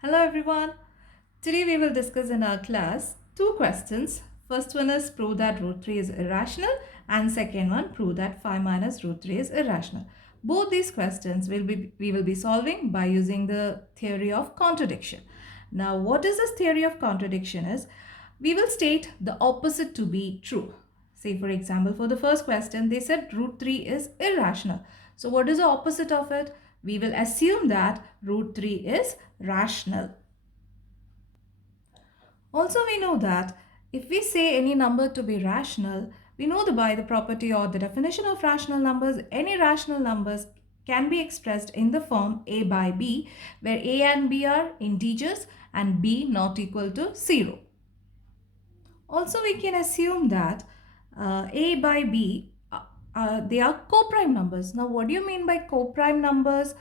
Hello everyone. Today we will discuss in our class two questions. First one is prove that root 3 is irrational and second one prove that 5 minus root 3 is irrational. Both these questions we will be solving by using the theory of contradiction. Now what is this theory of contradiction is we will state the opposite to be true. Say for example for the first question they said root 3 is irrational. So what is the opposite of it? We will assume that root 3 is rational. Also, we know that if we say any number to be rational, we know by the property or the definition of rational numbers, any rational numbers can be expressed in the form a by b, where a and b are integers and b not equal to 0. Also, we can assume that a by b, they are co-prime numbers. Now, what do you mean by co-prime numbers?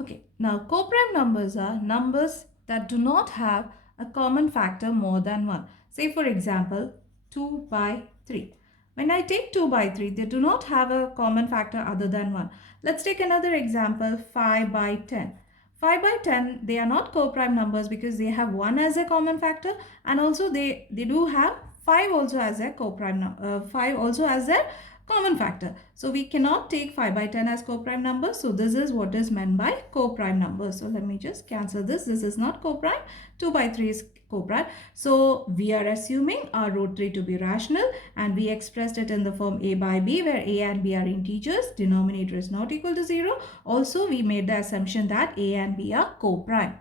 Okay, now co-prime numbers are numbers that do not have a common factor more than 1. Say for example, 2 by 3. When I take 2 by 3, they do not have a common factor other than 1. Let's take another example, 5 by 10. 5 by 10, they are not co-prime numbers because they have 1 as a common factor and also they do have 5 also as a co-prime number, 5 also as their common factor. So we cannot take 5 by 10 as co-prime numbers. So this is what is meant by co-prime numbers. So let me just cancel this. This is not co-prime. 2 by 3 is co-prime. So we are assuming our root 3 to be rational and we expressed it in the form a by b where a and b are integers. Denominator is not equal to 0. Also we made the assumption that a and b are co-prime.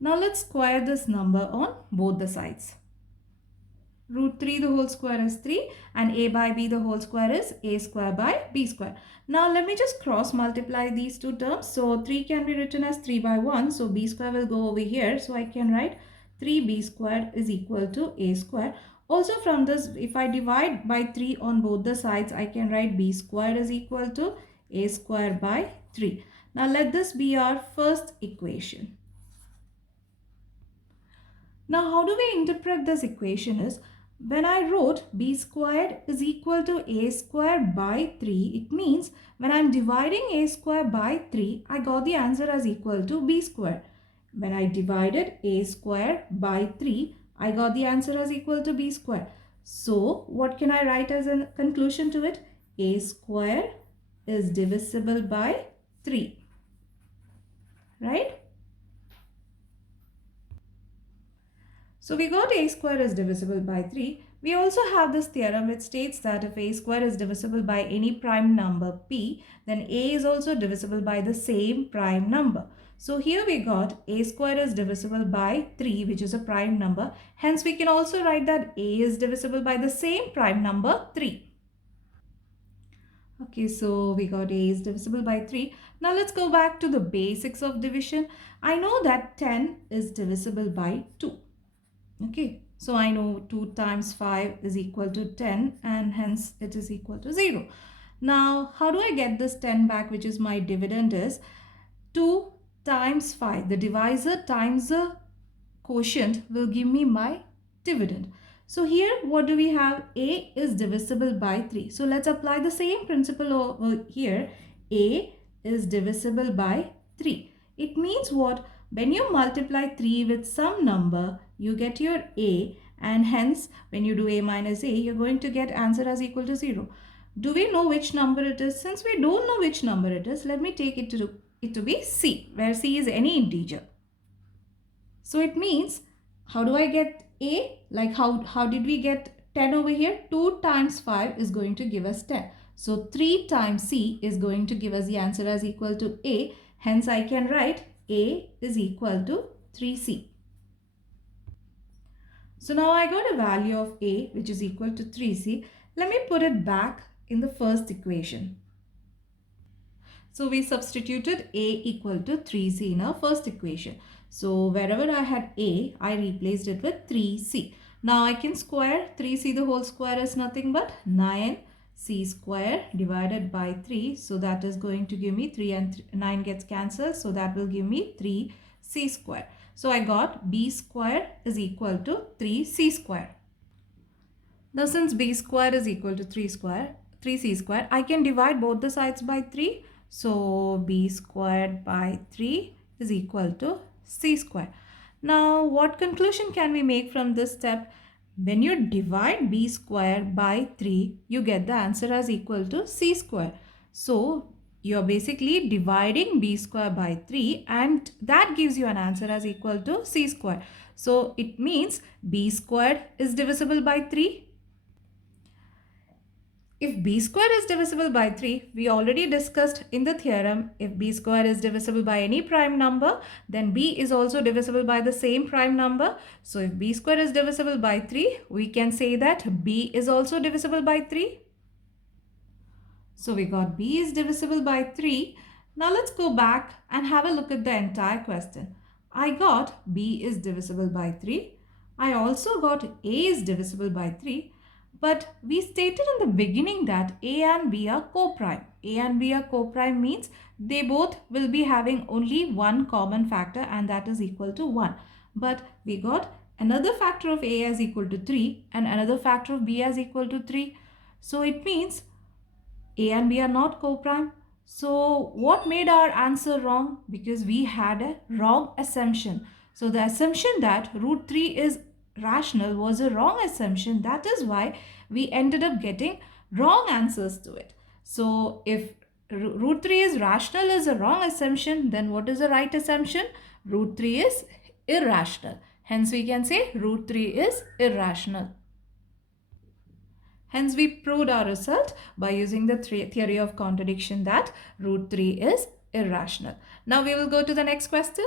Now let's square this number on both the sides. Root 3 the whole square is 3 and a by b the whole square is a square by b square. Now let me just cross multiply these two terms. So 3 can be written as 3 by 1. So b square will go over here. So I can write 3b square is equal to a square. Also from this, if I divide by 3 on both the sides, I can write b square is equal to a square by 3. Now let this be our first equation. Now how do we interpret this equation is, when I wrote b squared is equal to a square by 3, it means when I'm dividing a square by 3, I got the answer as equal to b square. When I divided a square by 3, I got the answer as equal to b square. So what can I write as a conclusion to it? A square is divisible by 3, right? So we got a square is divisible by 3. We also have this theorem which states that if a square is divisible by any prime number p, then a is also divisible by the same prime number. So here we got a square is divisible by 3, which is a prime number. Hence we can also write that a is divisible by the same prime number 3. Okay, so we got a is divisible by 3. Now let's go back to the basics of division. I know that 10 is divisible by 2. Okay, so I know 2 times 5 is equal to 10 and hence it is equal to 0. Now, how do I get this 10 back, which is my dividend is 2 times 5. The divisor times the quotient will give me my dividend. So here what do we have? A is divisible by 3. So let's apply the same principle over here. A is divisible by 3. It means what? When you multiply 3 with some number, you get your a, and hence when you do a minus a, you're going to get answer as equal to 0. Do we know which number it is? Since we don't know which number it is, let me take it to be c, where c is any integer. So it means, how do I get a? Like how did we get 10 over here? 2 times 5 is going to give us 10. So 3 times c is going to give us the answer as equal to a. Hence I can write a is equal to 3c. So now I got a value of a which is equal to 3c. Let me put it back in the first equation. So we substituted a equal to 3c in our first equation. So wherever I had a, I replaced it with 3c. Now I can square 3c, the whole square is nothing but 9c square divided by 3. So that is going to give me 3 and 9 gets cancelled. So that will give me 3c square. So I got b square is equal to 3c square. Now since b square is equal to 3c square, I can divide both the sides by 3. So b squared by 3 is equal to c squared. Now what conclusion can we make from this step? When you divide b squared by 3, you get the answer as equal to c squared. So you're basically dividing b square by 3 and that gives you an answer as equal to c square. So it means b squared is divisible by 3. If b square is divisible by 3, we already discussed in the theorem, if b square is divisible by any prime number, then b is also divisible by the same prime number. So if b square is divisible by 3, we can say that b is also divisible by 3. So we got b is divisible by 3. Now let's go back and have a look at the entire question. I got b is divisible by 3. I also got a is divisible by 3. But we stated in the beginning that a and b are co-prime. A and b are co-prime means they both will be having only one common factor and that is equal to 1. But we got another factor of a as equal to 3 and another factor of b as equal to 3. So it means a and b are not co-prime. So what made our answer wrong? Because we had a wrong assumption. So the assumption that root 3 is rational was a wrong assumption. That is why we ended up getting wrong answers to it. So if root 3 is rational is a wrong assumption, then what is the right assumption? Root 3 is irrational. Hence we can say root 3 is irrational. Hence we proved our result by using the theory of contradiction that root 3 is irrational. Now we will go to the next question.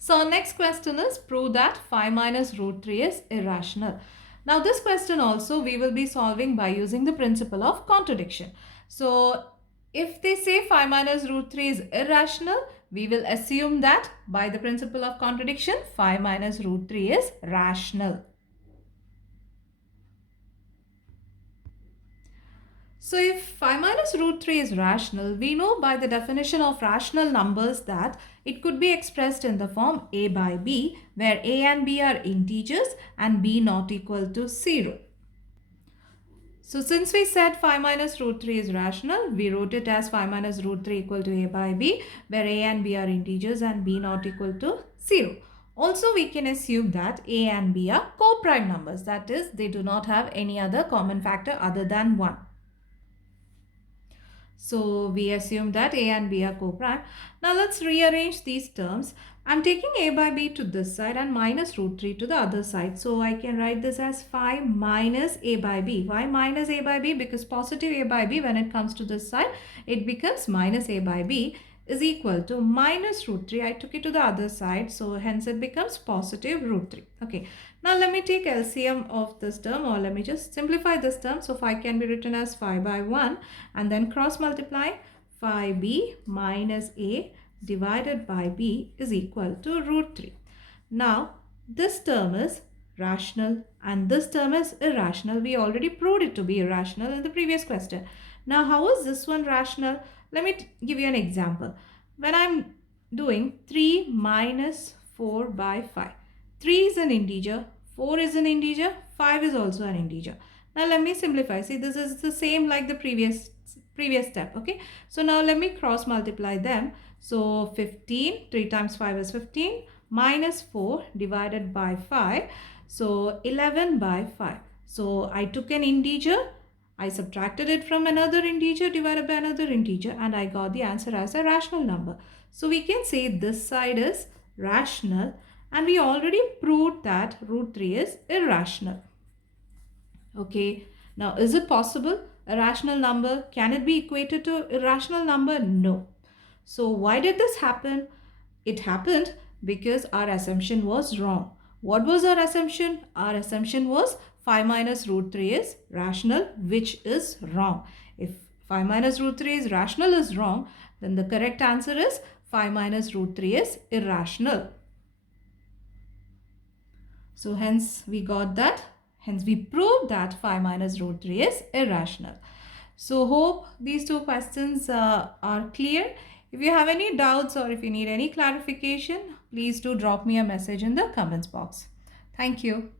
So our next question is prove that 5 minus root 3 is irrational. Now this question also we will be solving by using the principle of contradiction. So if they say 5 minus root 3 is irrational, we will assume that by the principle of contradiction 5 minus root 3 is rational. So if 5 minus root 3 is rational, we know by the definition of rational numbers that it could be expressed in the form a by b, where a and b are integers and b not equal to 0. So since we said 5 minus root 3 is rational, we wrote it as 5 minus root 3 equal to a by b, where a and b are integers and b not equal to 0. Also, we can assume that a and b are co-prime numbers. That is, they do not have any other common factor other than 1. So we assume that a and b are co-prime. Now let's rearrange these terms. I'm taking a by b to this side and minus root 3 to the other side. So I can write this as 5 minus a by b. Why minus a by b? Because positive a by b, when it comes to this side, it becomes minus a by b is equal to minus root 3. I took it to the other side. So hence it becomes positive root 3. Okay. Now let me take LCM of this term, or let me just simplify this term. So 5 can be written as 5 by 1 and then cross multiply 5b minus a divided by b is equal to root 3. Now this term is rational and this term is irrational. We already proved it to be irrational in the previous question. Now how is this one rational? Let me give you an example. When I'm doing 3 minus 4 by 5. 3 is an integer, 4 is an integer, 5 is also an integer. Now let me simplify. See, this is the same like the previous step. Okay. So now let me cross multiply them. So 15, 3 times 5 is 15, minus 4 divided by 5. So 11 by 5. So I took an integer, I subtracted it from another integer divided by another integer, and I got the answer as a rational number. So we can say this side is rational, and we already proved that root 3 is irrational. Okay, now is it possible? A rational number, can it be equated to irrational number? No. So why did this happen? It happened because our assumption was wrong. What was our assumption? Our assumption was 5 minus root 3 is rational, which is wrong. If 5 minus root 3 is rational is wrong, then the correct answer is 5 minus root 3 is irrational. So hence we got that. Hence we proved that 5 minus root 3 is irrational. So hope these two questions are clear. If you have any doubts or if you need any clarification, please do drop me a message in the comments box. Thank you.